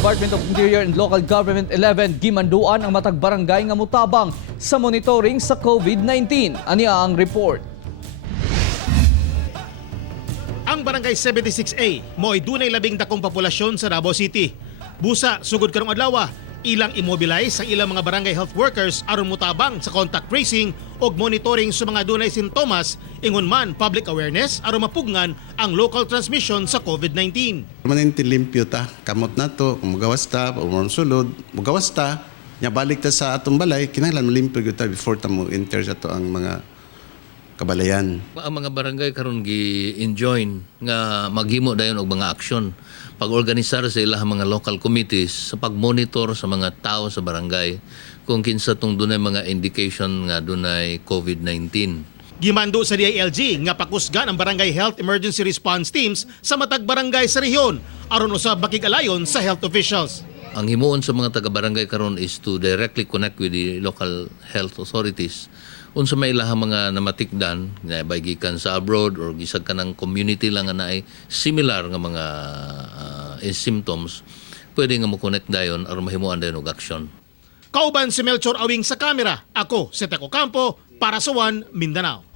Department of Interior and Local Government 11 gimanduan ang matag barangay nga mutabang sa monitoring sa COVID-19. Ania ang report. Ang Barangay 76A mo'y dunay labing dakong populasyon sa Davao City. Busa, sugod karong adlaw, ilang immobilize ang ilang mga barangay health workers aron mutabang sa contact tracing o monitoring sa mga dunay sintomas, ingon man public awareness aron mapugngan ang local transmission sa COVID-19. Permanente limpyo ta, kamot na to, kung magawas ta, umurong sulod, magawas ta, nya balik ta sa atong balay, kinahanglan malimpyo ta before ta mo enter sa to ang mga kabalayan. Ang mga barangay karon gi-enjoin nga maghimo dayon og mga aksyon pag-organisar sa ilang mga local committees sa pag-monitor sa mga tao sa barangay kung kinsa tong dunay mga indication nga dunay COVID-19. Gimando sa DILG nga pakusgan ang Barangay Health Emergency Response Teams sa matag barangay sa rehiyon aron usab makig-alayon sa health officials. Ang himuon sa mga taga-barangay karon is to directly connect with the local health authorities. Unsa may ilahang mga namatikdan na gikan sa abroad or gisag kanang community lang nga naay similar nga mga symptoms, pwede nga mo-connect dayon aron mahimuan dayon og aksyon. Kauban si Melchor Awing sa kamera, ako si Teco Campo para sa One Mindanao.